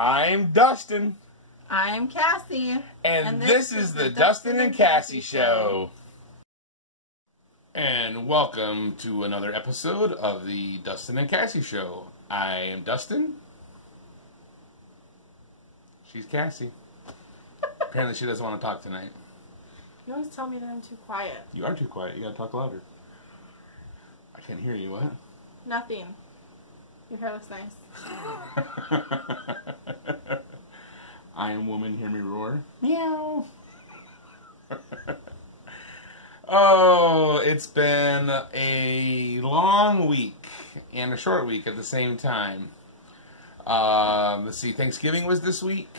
I'm Dustin. I'm Cassie. And this is the Dustin and Cassie Show. And welcome to another episode of the Dustin and Cassie Show. I am Dustin. She's Cassie. Apparently she doesn't want to talk tonight. You always tell me that I'm too quiet. You are too quiet. You gotta talk louder. I can't hear you. What? Nothing. Your hair looks nice. Iron woman, hear me roar. Meow. Oh, it's been a long week and a short week at the same time. Let's see, Thanksgiving was this week.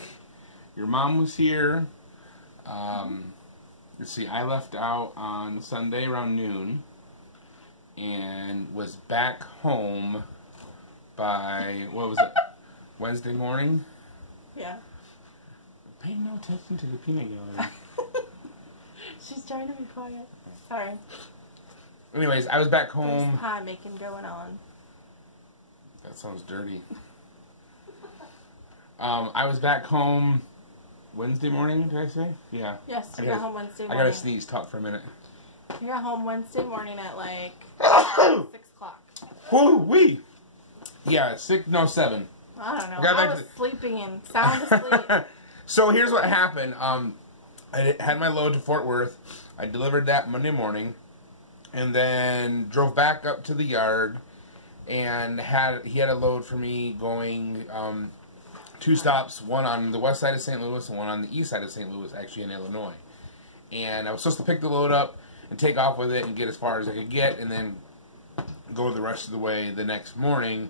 Your mom was here. Let's see, I left out on Sunday around noon and was back home by, what was it, Wednesday morning? Yeah. Pay no attention to the peanut gallery. She's trying to be quiet. Sorry. Anyways, I was back home. There's pie making going on. That sounds dirty. I was back home Wednesday morning, did I say? Yeah. Yes, you got home Wednesday morning. I gotta sneeze, talk for a minute. You got home Wednesday morning at like 6 o'clock. Woo-wee! Yeah, 7. I don't know. I was sleeping and sound asleep. So here's what happened. I had my load to Fort Worth. I delivered that Monday morning, and then drove back up to the yard, and he had a load for me going 2 stops, one on the west side of St. Louis and one on the east side of St. Louis, actually in Illinois. And I was supposed to pick the load up and take off with it and get as far as I could get, and then go the rest of the way the next morning,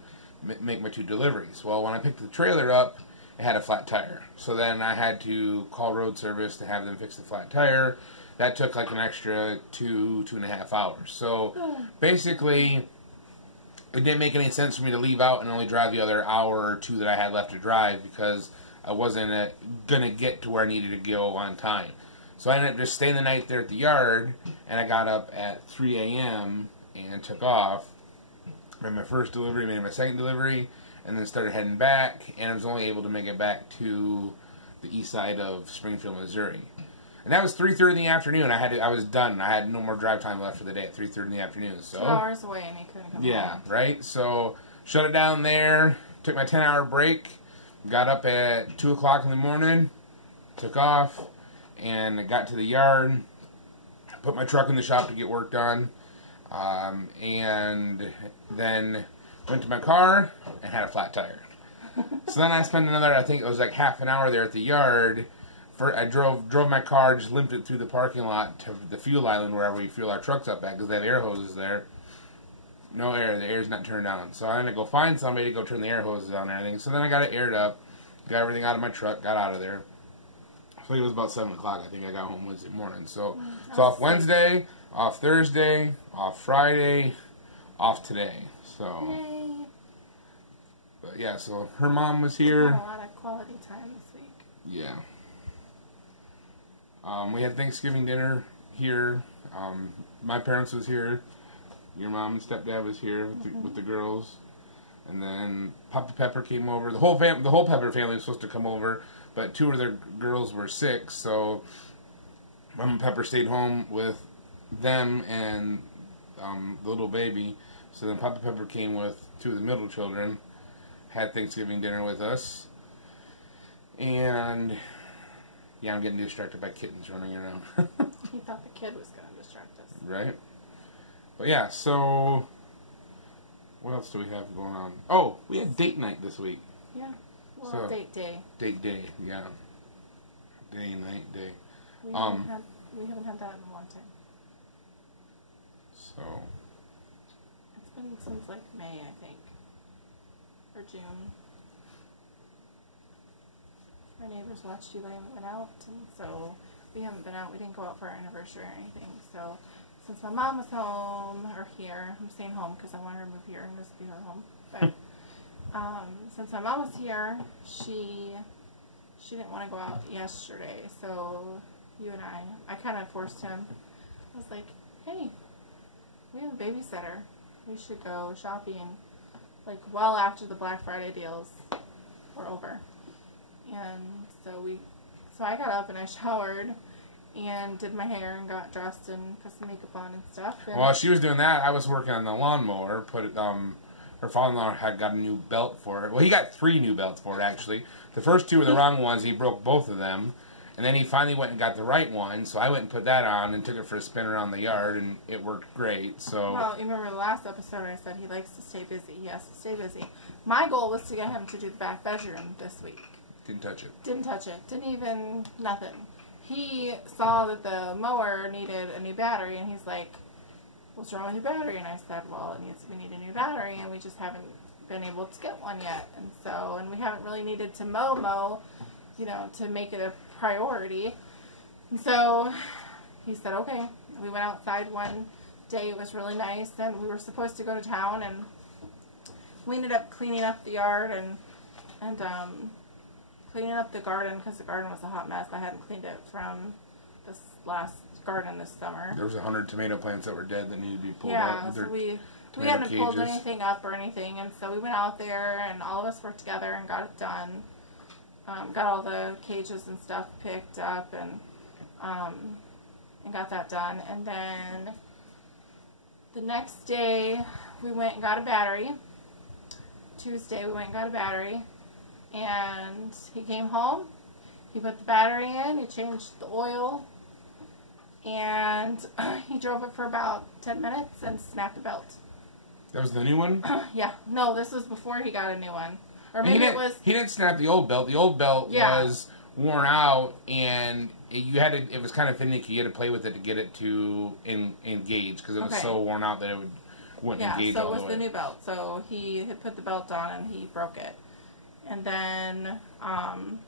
make my 2 deliveries. Well, when I picked the trailer up, it had a flat tire. So then I had to call road service to have them fix the flat tire. That took like an extra 2.5 hours. So basically, it didn't make any sense for me to leave out and only drive the other hour or 2 that I had left to drive because I wasn't going to get to where I needed to go on time. So I ended up just staying the night there at the yard, and I got up at 3 a.m. and took off. Made my first delivery, made my second delivery, and then started heading back, and I was only able to make it back to the east side of Springfield, Missouri. And that was 3:30 in the afternoon. I was done. I had no more drive time left for the day at 3:30 in the afternoon. So 2 hours away, and you couldn't come home. Right? So shut it down there, took my 10-hour break, got up at 2 o'clock in the morning, took off, and I got to the yard, put my truck in the shop to get work done, and then went to my car and had a flat tire. So then I spent another, I think it was like half an hour there at the yard. I drove my car, just limped it through the parking lot to the fuel island wherever we fuel our trucks up at, because they have air hoses there. No air, the air's not turned on. So I had to go find somebody to go turn the air hoses on and everything. So then I got it aired up, got everything out of my truck, got out of there. So it was about 7 o'clock, I think I got home Wednesday morning. So it's off Wednesday, off Thursday, off Friday, off today. So, Yay. But yeah, so her mom was here. Had a lot of quality time this week. Yeah. We had Thanksgiving dinner here. My parents was here. Your mom and stepdad was here with the girls, and then Papa Pepper came over. The whole Pepper family was supposed to come over, but 2 of their girls were sick, so Mama Pepper stayed home with them and the little baby. So then Papa Pepper came with 2 of the middle children, had Thanksgiving dinner with us, and yeah, I'm getting distracted by kittens running around. He thought the kid was going to distract us. Right? But yeah, so what else do we have going on? Oh, we had date night this week. Yeah. Well, So, date day. Date day, yeah. Day, night, day. We haven't had that in a long time. So, It's been since like May, I think. Or June. Our neighbors watched you, but I haven't been out, and so we haven't been out. We didn't go out for our anniversary or anything. So since my mom was home, or here, I'm staying home because I want her to move here and this will be her home. But since my mom was here, she didn't want to go out yesterday. So you and I kind of forced him. I was like, hey, we have a babysitter. We should go shopping, like well after the Black Friday deals were over. So I got up and I showered and did my hair and got dressed and put some makeup on and stuff. And while she was doing that, I was working on the lawnmower. Her father-in-law had got a new belt for it. Well, he got 3 new belts for it, actually. The first 2 were the wrong ones. He broke both of them. And then he finally went and got the right one. So I went and put that on and took it for a spin around the yard, and it worked great. So. Well, you remember the last episode I said he likes to stay busy. He has to stay busy. My goal was to get him to do the back bedroom this week. Didn't touch it. Didn't touch it. Didn't even, nothing. He saw that the mower needed a new battery, and he's like, what's wrong with your battery? And I said, well, we need a new battery, and we just haven't been able to get one yet. And we haven't really needed to mow, to make it a priority. And so he said, okay. We went outside one day. It was really nice, and we were supposed to go to town, and we ended up cleaning up the yard and cleaning up the garden because the garden was a hot mess. I hadn't cleaned it from this last garden this summer. There was 100 tomato plants that were dead that needed to be pulled out. out. Yeah, so we hadn't pulled anything up or anything, and so we went out there and all of us worked together and got it done. Got all the cages and stuff picked up and got that done. And then the next day we went and got a battery. Tuesday we went and got a battery. And he came home, he put the battery in, he changed the oil, and he drove it for about 10 minutes and snapped the belt. That was the new one? Yeah. No, this was before he got a new one. Or maybe it was... He didn't snap the old belt. The old belt was worn out, and it was kind of finicky. You had to play with it to get it to engage, because it was so worn out that it wouldn't engage all the way. so it was the new belt. So he had put the belt on, and he broke it. And then,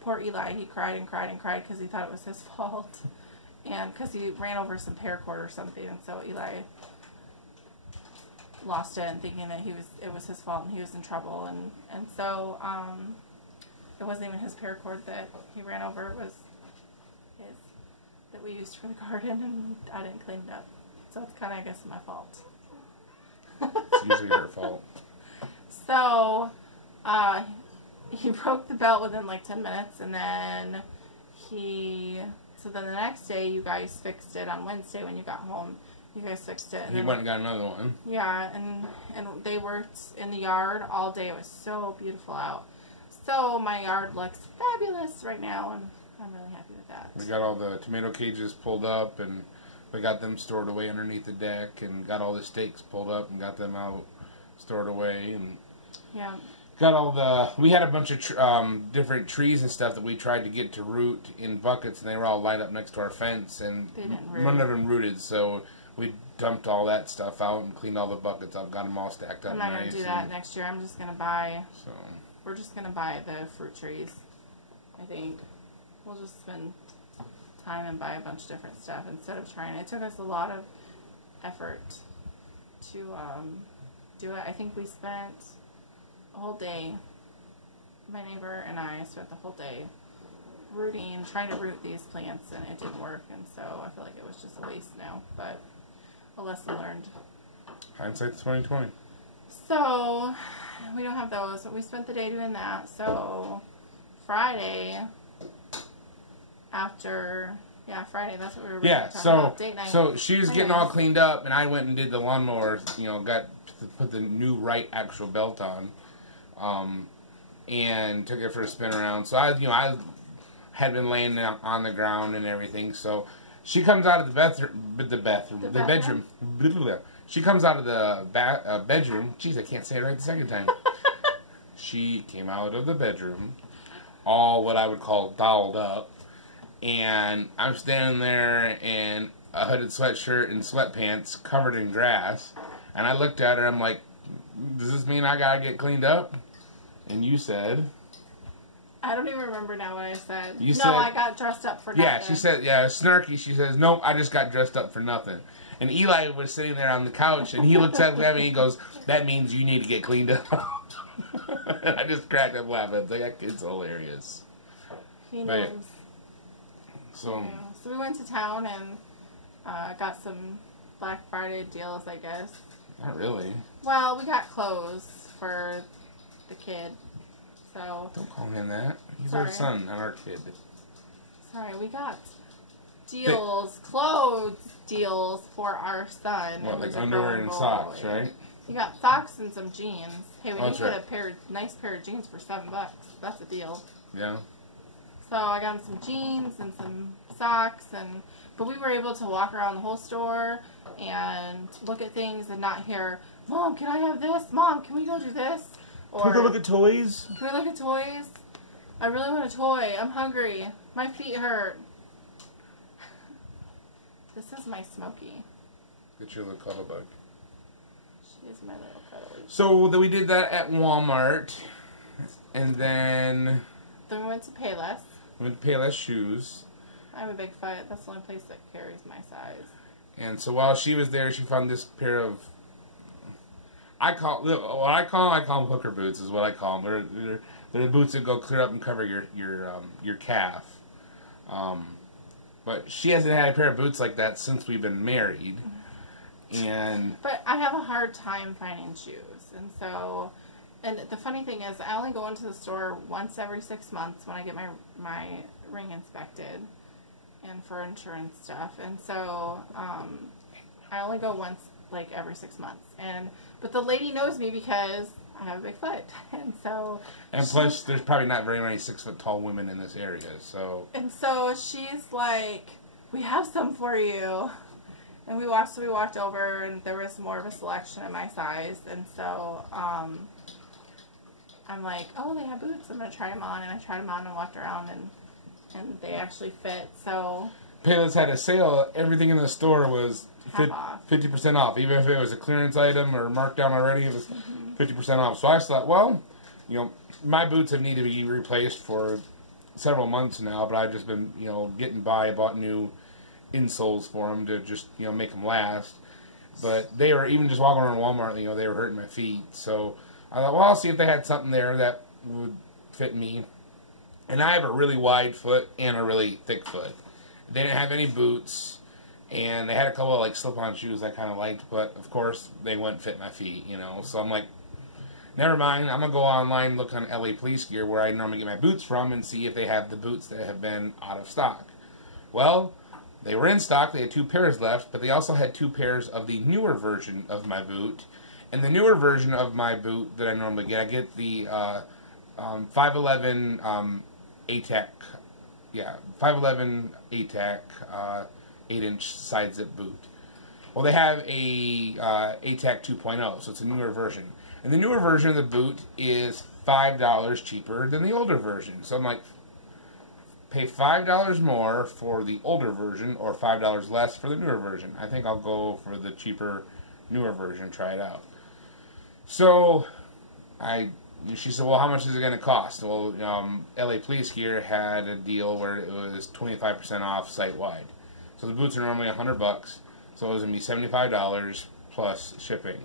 poor Eli, he cried and cried and cried because he thought it was his fault. And because he ran over some paracord or something, and so Eli lost it and thinking that it was his fault and he was in trouble. And so, it wasn't even his paracord that he ran over, it was his that we used for the garden, and I didn't clean it up. So it's kind of, I guess, my fault. It's usually your fault. So, he broke the belt within like 10 minutes, and then so then the next day you guys fixed it on Wednesday when you got home. You guys fixed it. And he went and got another one. Yeah, and they worked in the yard all day. It was so beautiful out. So my yard looks fabulous right now, and I'm really happy with that. We got all the tomato cages pulled up, and we got them stored away underneath the deck, and got all the stakes pulled up and got them out stored away, and yeah. We had a bunch of different trees and stuff that we tried to get to root in buckets, and they were all lined up next to our fence, and none of them rooted, so we dumped all that stuff out and cleaned all the buckets up, got them all stacked up I'm nice. not going to do that next year. I'm just going to buy, we're just going to buy the fruit trees, I think. We'll just spend time and buy a bunch of different stuff instead of trying. It took us a lot of effort to do it. I think we spent a whole day, my neighbor and I spent the whole day trying to root these plants, and it didn't work, and so I feel like it was just a waste now, but a lesson learned. Hindsight's 2020. So, we don't have those, but we spent the day doing that. So, Friday, Friday, that's what we were talking about, date night. So she was getting all cleaned up, and I went and did the lawnmower, got to put the new actual belt on, and took it for a spin around. So I had been laying on the ground and everything. So she comes out of the bedroom. She comes out of the bedroom. Jeez, I can't say it right the second time. She came out of the bedroom, all what I would call dolled up, and I'm standing there in a hooded sweatshirt and sweatpants covered in grass, and I looked at her. I'm like, "Does this mean I gotta get cleaned up?" And you said, I don't even remember now what I said. You said, I got dressed up for nothing. Yeah, she said, snarky. She says, "Nope, I just got dressed up for nothing." And Eli was sitting there on the couch, and he looks at me and he goes, "That means you need to get cleaned up." And I just cracked up laughing. I was like, "That kid's hilarious." He knows. So we went to town and got some Black Friday deals, I guess. Not really. Well, we got clothes for the kid. So don't call him that. He's our son, not our kid. Sorry, we got deals, clothes deals for our son. What, like underwear and socks, right? We got socks and some jeans. Hey, we need to right. get a nice pair of jeans for $7. That's a deal. Yeah. So I got him some jeans and some socks, but we were able to walk around the whole store and look at things and not hear, Mom, can I have this? Mom, can we go do this? Or, can we go look at toys? Can we look at toys? I really want a toy. I'm hungry. My feet hurt. This is my Smokey. Get your little cuddle bug. She is my little cuddly. So we did that at Walmart, and then we went to Payless. We went to Payless Shoes. I have a big foot. That's the only place that carries my size. And so while she was there, she found this pair of I call them hooker boots is what I call them. They're the boots that go clear up and cover your calf. But she hasn't had a pair of boots like that since we've been married. But I have a hard time finding shoes, and the funny thing is, I only go into the store once every 6 months when I get my ring inspected, and for insurance stuff, and so I only go once like every 6 months, but the lady knows me because I have a big foot, and plus there's probably not very many 6 foot tall women in this area, so she's like, we have some for you. And we walked over, and there was more of a selection in my size, and so I'm like, oh, they have boots. I'm gonna try them on, and I tried them on and walked around, and they actually fit. So Payless had a sale. Everything in the store was 50% off, even if it was a clearance item or marked down already. It was 50% off. So I thought, well, my boots have needed to be replaced for several months now, but I've just been getting by. I bought new insoles for them to just make them last, but they were, even just walking around Walmart, they were hurting my feet. So I thought, well, I'll see if they had something there that would fit me. And I have a really wide foot and a really thick foot. They didn't have any boots, and they had a couple of like slip-on shoes I kind of liked, but of course they wouldn't fit my feet. So I'm like, never mind. I'm gonna go online, look on LA Police Gear where I normally get my boots from, and see if they have the boots that have been out of stock. Well, they were in stock. They had 2 pairs left, but they also had 2 pairs of the newer version of my boot. And the newer version of my boot that I normally get, I get the 511 ATAC, 511 ATAC 8-inch side zip boot. Well, they have a ATAC 2.0, so it's a newer version. And the newer version of the boot is $5 cheaper than the older version. So I'm like, pay $5 more for the older version or $5 less for the newer version. I think I'll go for the cheaper, newer version, try it out. So she said, well, how much is it going to cost? Well, LA Police Gear had a deal where it was 25% off site-wide. So the boots are normally $100, so it was going to be $75 plus shipping.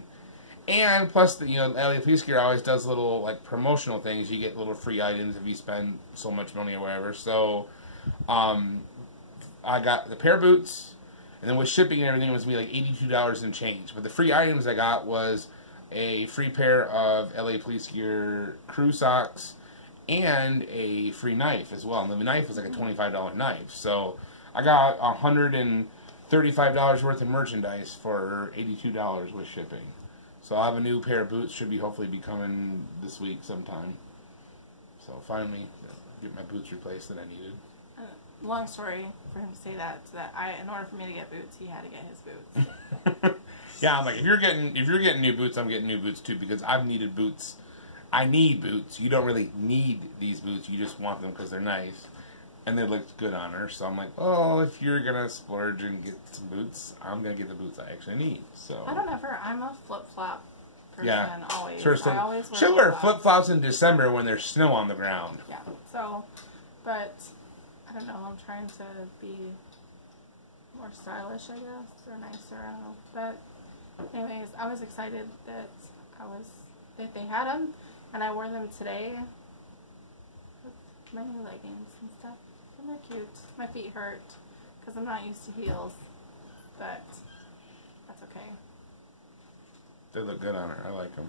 And plus, LA Police Gear always does little like promotional things. You get little free items if you spend so much money or whatever. So, I got the pair of boots, and then with shipping and everything, it was going to be like $82 and change. But the free items I got was a free pair of LA Police Gear crew socks and a free knife as well. And the knife was like a $25 knife. So I got $135 worth of merchandise for $82 with shipping. So I have a new pair of boots, should be hopefully be coming this week sometime. So finally, get my boots replaced that I needed. Long story for him to say that in order for me to get boots, he had to get his boots. Yeah, I'm like, if you're getting new boots, I'm getting new boots too, because I've needed boots. I need boots. You don't really need these boots. You just want them because they're nice. And they looked good on her. So I'm like, well, if you're going to splurge and get some boots, I'm going to get the boots I actually need. So I'm a flip-flop person, always. Sure, I always wear she'll wear flip-flops in December when there's snow on the ground. Yeah, so, but, I don't know, I'm trying to be more stylish, I guess, or nicer, I don't know. But, anyways, I was excited that they had them, and I wore them today with my new leggings and stuff. And they're cute. My feet hurt because I'm not used to heels, but that's okay. They look good on her. I like them.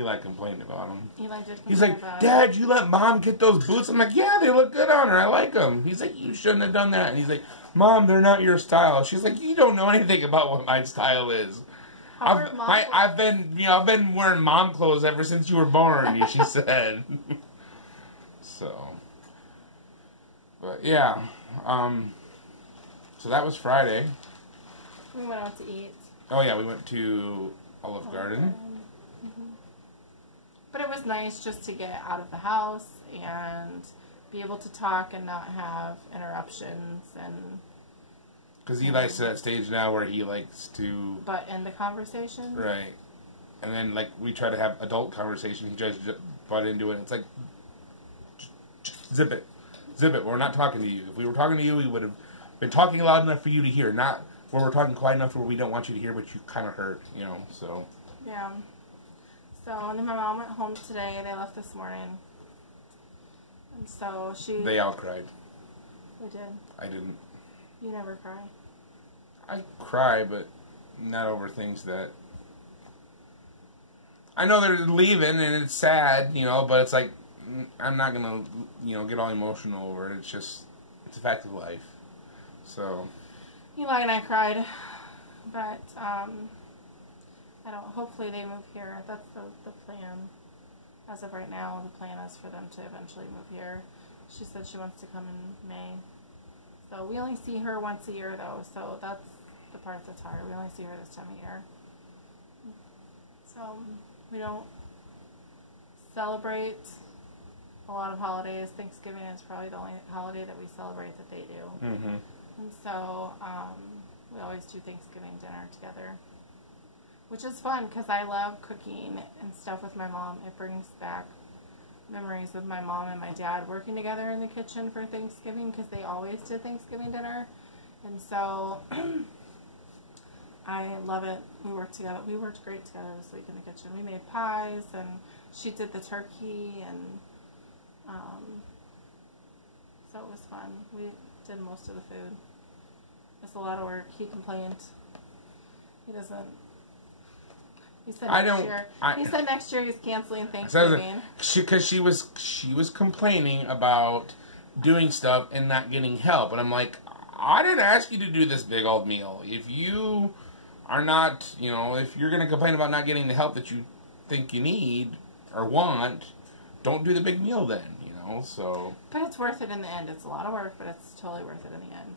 Eli complained about him. Eli did complain He's like, about Dad, you let Mom get those boots? I'm like, yeah, they look good on her. I like them. He's like, you shouldn't have done that. And he's like, Mom, they're not your style. She's like, you don't know anything about what my style is. I've been wearing mom clothes ever since you were born, she said. So, but yeah, so that was Friday. We went out to eat. Oh yeah, we went to Olive Garden. Mm-hmm. But it was nice just to get out of the house and be able to talk and not have interruptions and. Because Eli's to that stage now where he likes to butt in the conversation. Right. And then, like, we try to have adult conversation. He tries to butt into it. It's like, zip it. Zip it. We're not talking to you. If we were talking to you, we would have been talking loud enough for you to hear. Not where we're talking quiet enough where we don't want you to hear, but you kind of heard, you know, so. Yeah. So, and then my mom went home today. They left this morning. And so she... They all cried. They did. I didn't. You never cry. I cry, but not over things that... I know they're leaving, and it's sad, you know, but it's like, I'm not going to, you know, get all emotional over it. It's just, it's a fact of life. So... Eli and I cried, but, hopefully they move here. That's the plan. As of right now, the plan is for them to eventually move here. She said she wants to come in May. So we only see her once a year, though, so that's the part that's hard. We only see her this time of year. So we don't celebrate a lot of holidays. Thanksgiving is probably the only holiday that we celebrate that they do. Mm-hmm. And so we always do Thanksgiving dinner together, which is fun because I love cooking and stuff with my mom. It brings back memories of my mom and my dad working together in the kitchen for Thanksgiving because they always did Thanksgiving dinner. And so I love it. We worked together. We worked great together this week in the kitchen. We made pies and she did the turkey and so it was fun. We did most of the food. It's a lot of work. He complained. He doesn't. He said he said next year he's canceling Thanksgiving. Because she was complaining about doing stuff and not getting help, and I'm like, I didn't ask you to do this big old meal. If you are not, you know, if you're going to complain about not getting the help that you think you need or want, don't do the big meal then, you know. So. But it's worth it in the end. It's a lot of work, but it's totally worth it in the end.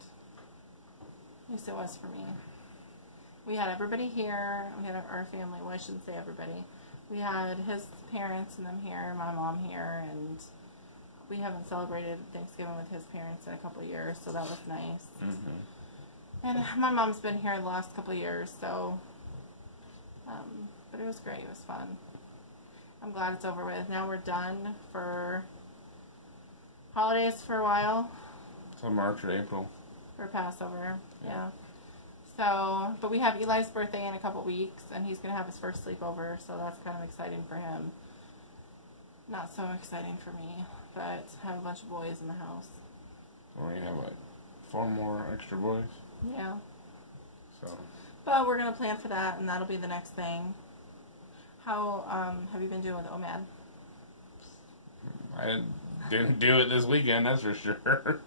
At least it was for me. We had everybody here. We had our family. Well, I shouldn't say everybody. We had his parents and them here, my mom here, and we haven't celebrated Thanksgiving with his parents in a couple of years, so that was nice. Mm-hmm. And my mom's been here the last couple of years, so, but it was great. It was fun. I'm glad it's over with. Now we're done for holidays for a while. Till March or April. For Passover, yeah. So, but we have Eli's birthday in a couple weeks, and he's going to have his first sleepover, so that's kind of exciting for him. Not so exciting for me, but have a bunch of boys in the house. We're going to have, like, 4 more extra boys? Yeah. So. But we're going to plan for that, and that'll be the next thing. How have you been doing with OMAD? I didn't do it this weekend, that's for sure.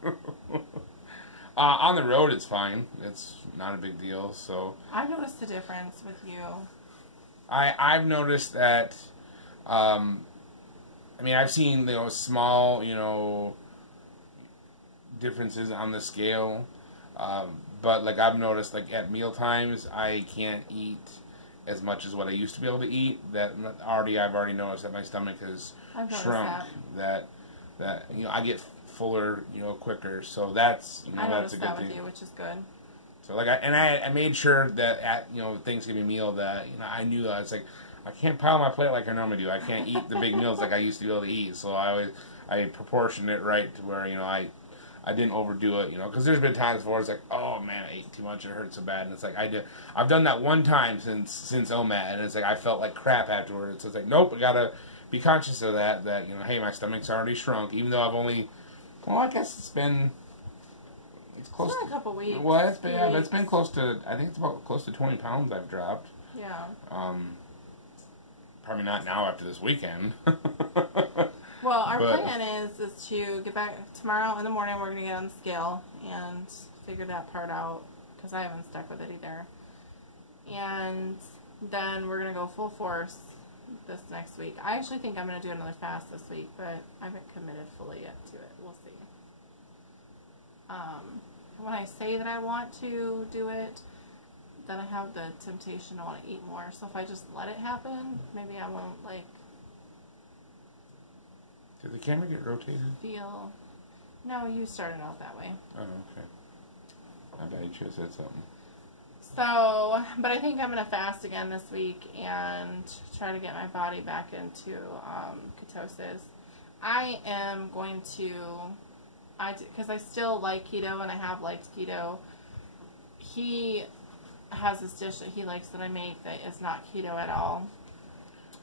On the road, it's fine. It's not a big deal. So I've noticed the difference with you. I've noticed that. I mean, I've seen small differences on the scale, but like I've noticed like at meal times I can't eat as much as what I used to be able to eat. I've already noticed that my stomach has shrunk. That I get fuller, quicker. So that's that's a good thing. With you, which is good. So like I made sure that at Thanksgiving meal that I knew that I was like I can't pile my plate like I normally do. I can't eat the big meals like I used to be able to eat. So I proportioned it right to where I didn't overdo it. Because there's been times before it's like, oh man, I ate too much. It hurt so bad. And it's like I've done that one time since OMAD, and it's like I felt like crap afterwards. So it's like nope, I gotta be conscious of that. That hey, my stomach's already shrunk, even though I've only. Well, I guess it's been close to a couple weeks. Well, it's been close to. I think it's about close to 20 pounds I've dropped. Yeah. probably not now after this weekend. Well, our plan is to get back tomorrow in the morning. We're going to get on the scale and figure that part out because I haven't stuck with it either. And then we're going to go full force this next week. I actually think I'm going to do another fast this week, but I haven't committed fully yet to it. We'll see. When I say that I want to do it, then I have the temptation to want to eat more. So if I just let it happen, maybe I won't, like... Did the camera get rotated? Feel... No, you started out that way. Oh, okay. I bet you should have said something. So, but I think I'm going to fast again this week and try to get my body back into ketosis. I am going to... because I still like keto and I have liked keto. He has this dish that he likes that I make that is not keto at all.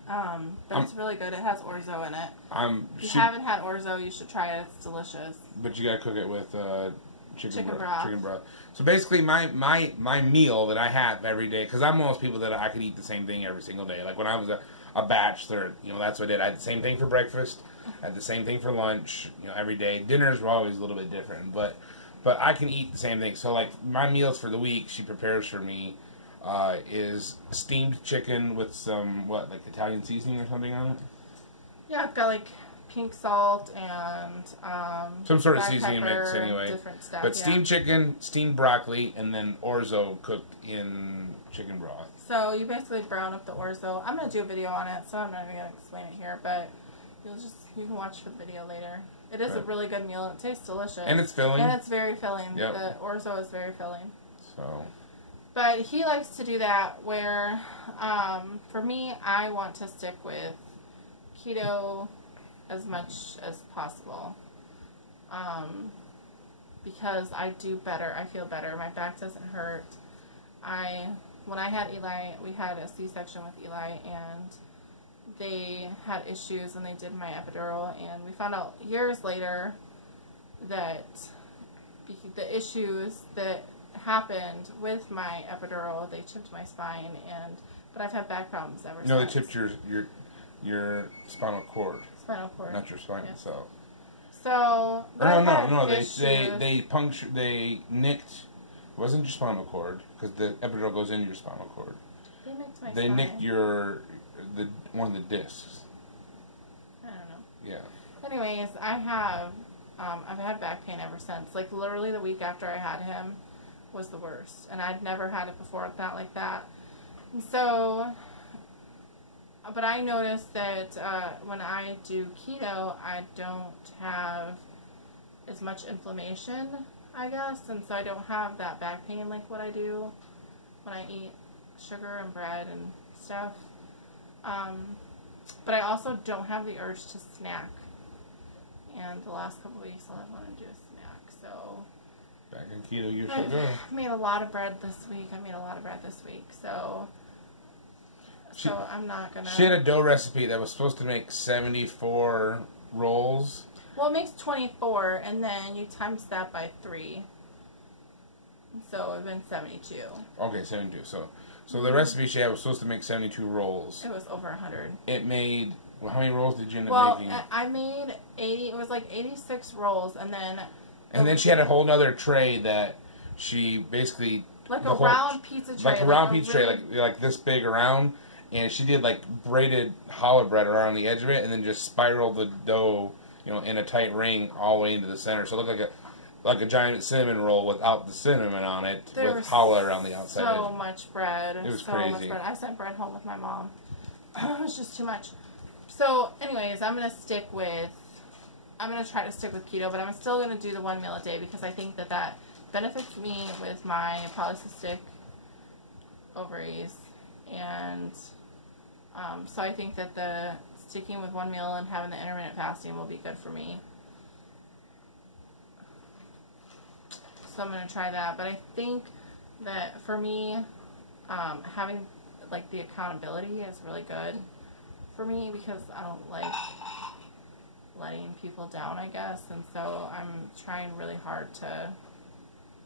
But it's really good. It has orzo in it. If you haven't had orzo, you should try it. It's delicious. But you gotta cook it with chicken broth. Chicken broth. So basically, my meal that I have every day, because I'm one of those people that I could eat the same thing every single day. Like when I was a bachelor, that's what I did. I had the same thing for breakfast. I had the same thing for lunch. Every day. Dinners were always a little bit different, but I can eat the same thing. So like my meals for the week, she prepares for me. Is steamed chicken with some, like Italian seasoning or something on it? Yeah, it's got like pink salt and some sort of seasoning mix anyway. Different stuff, but steamed chicken, steamed broccoli, and then orzo cooked in chicken broth. So you basically brown up the orzo. I'm going to do a video on it, so I'm not even going to explain it here, but you can watch the video later. It is a really good meal. It tastes delicious. And it's filling. And it's very filling. Yep. The orzo is very filling. So... But he likes to do that where, for me, I want to stick with keto as much as possible. Because I do better. I feel better. My back doesn't hurt. When I had Eli, we had a C-section with Eli, and they had issues when they did my epidural, and we found out years later that the issues that happened with my epidural, they chipped my spine, but I've had back problems ever since. No, they chipped your spinal cord. Spinal cord. Not your spine itself. So no. They punctured. They nicked. It wasn't your spinal cord because the epidural goes into your spinal cord. They nicked my spine. They nicked one of the discs. I don't know. Yeah. Anyways, I've had back pain ever since. Like literally the week after I had him was the worst, and I'd never had it before, not like that. And so, but I noticed that when I do keto, I don't have as much inflammation, I guess, and so I don't have that back pain like what I do when I eat sugar and bread and stuff. But I also don't have the urge to snack, and the last couple of weeks all I want to do is snack, so... Back in keto, you're so good. I made a lot of bread this week. So I'm not gonna... She had a dough recipe that was supposed to make 74 rolls. Well, it makes 24, and then you times that by 3. So it would have been 72. Okay, 72. So the recipe she had was supposed to make 72 rolls. It was over 100. It made... Well, how many rolls did you end up making? Well, I made 80... It was like 86 rolls, and then... And then she had a whole other tray that she basically... Like a round pizza tray. Like a round pizza tray, like this big around. And she did like braided challah bread around the edge of it, and then just spiraled the dough, in a tight ring all the way into the center. So it looked like a giant cinnamon roll without the cinnamon on it, with challah around the outside. So much bread. It was crazy. Much bread. I sent bread home with my mom. It was just too much. So, anyways, I'm going to try to stick with keto, but I'm still going to do the 1 meal a day because I think that benefits me with my polycystic ovaries. And so I think that the sticking with 1 meal and having the intermittent fasting will be good for me. So I'm going to try that. But I think that for me, having like the accountability is really good for me because I don't like letting people down, I guess, and so I'm trying really hard to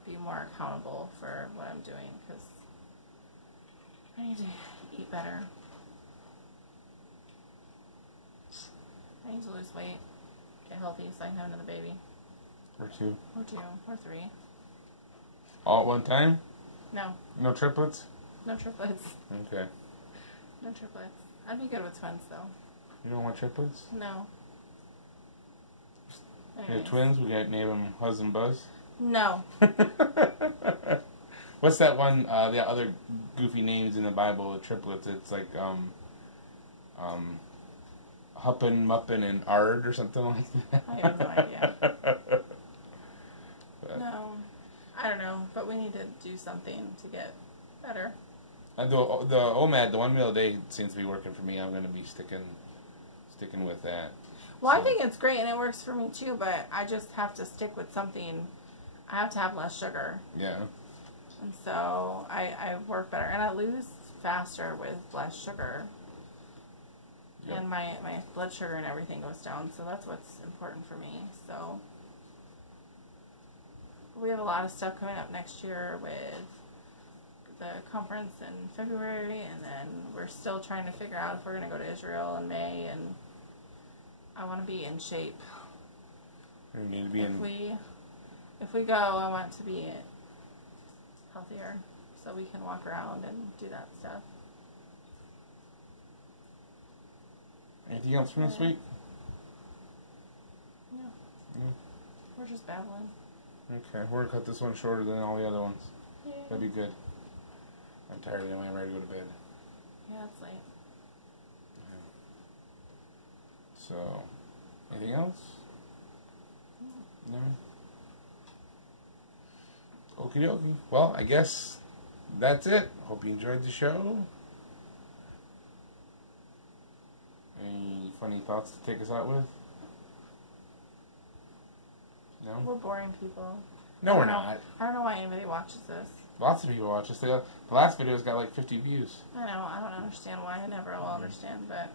be more accountable for what I'm doing because I need to eat better. I need to lose weight, get healthy, so I can have another baby. Or 2. Or 2, or 3. All at one time? No. No triplets? No triplets. Okay. No triplets. I'd be good with twins, though. You don't want triplets? No. You have twins? We got name them Huzz and Buzz? No. What's that one, the other goofy names in the Bible with triplets? It's like, Huppin, Muppin, and Ard or something like that. I have no idea. No. I don't know, but we need to do something to get better. The OMAD, the 1 meal a day, seems to be working for me. I'm going to be sticking with that. Well, So. I think it's great, and it works for me too, but I just have to stick with something. I have to have less sugar. Yeah. And so I work better. And I lose faster with less sugar. Yep. And my blood sugar and everything goes down. So that's what's important for me. So we have a lot of stuff coming up next year with the conference in February. And then we're still trying to figure out if we're going to go to Israel in May. And I want to be in shape. You need to be If we go, I want to be healthier so we can walk around and do that stuff. Anything else from this week? No. No. We're just babbling. Okay, we're going to cut this one shorter than all the other ones. Yeah. That'd be good. I'm tired anyway. I'm ready to go to bed. Yeah, it's late. Yeah. So, anything else? No? Okie dokie. Well, I guess that's it. Hope you enjoyed the show. Any funny thoughts to take us out with? No? We're boring people. No, we're not. I don't know why anybody watches this. Lots of people watch us. The last video's got like 50 views. I know. I don't understand why. I never will understand, but...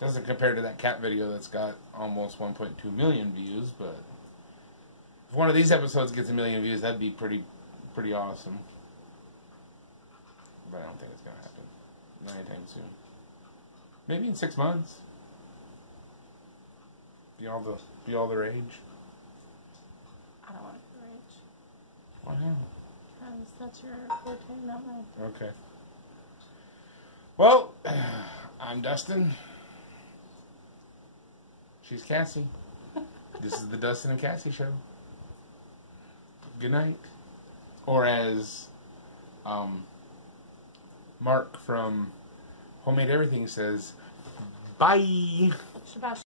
Doesn't compare to that cat video that's got almost 1.2 million views, but... If one of these episodes gets 1 million views, that'd be pretty awesome. But I don't think it's going to happen. Not anytime soon. Maybe in 6 months. Be all the rage. I don't want to rage. Why not? Because that's your thing, not mine. Okay. Well, I'm Dustin. She's Cassie. This is the Dustin and Cassie show. Good night. Or as Mark from Homemade Everything says, bye. Shabbat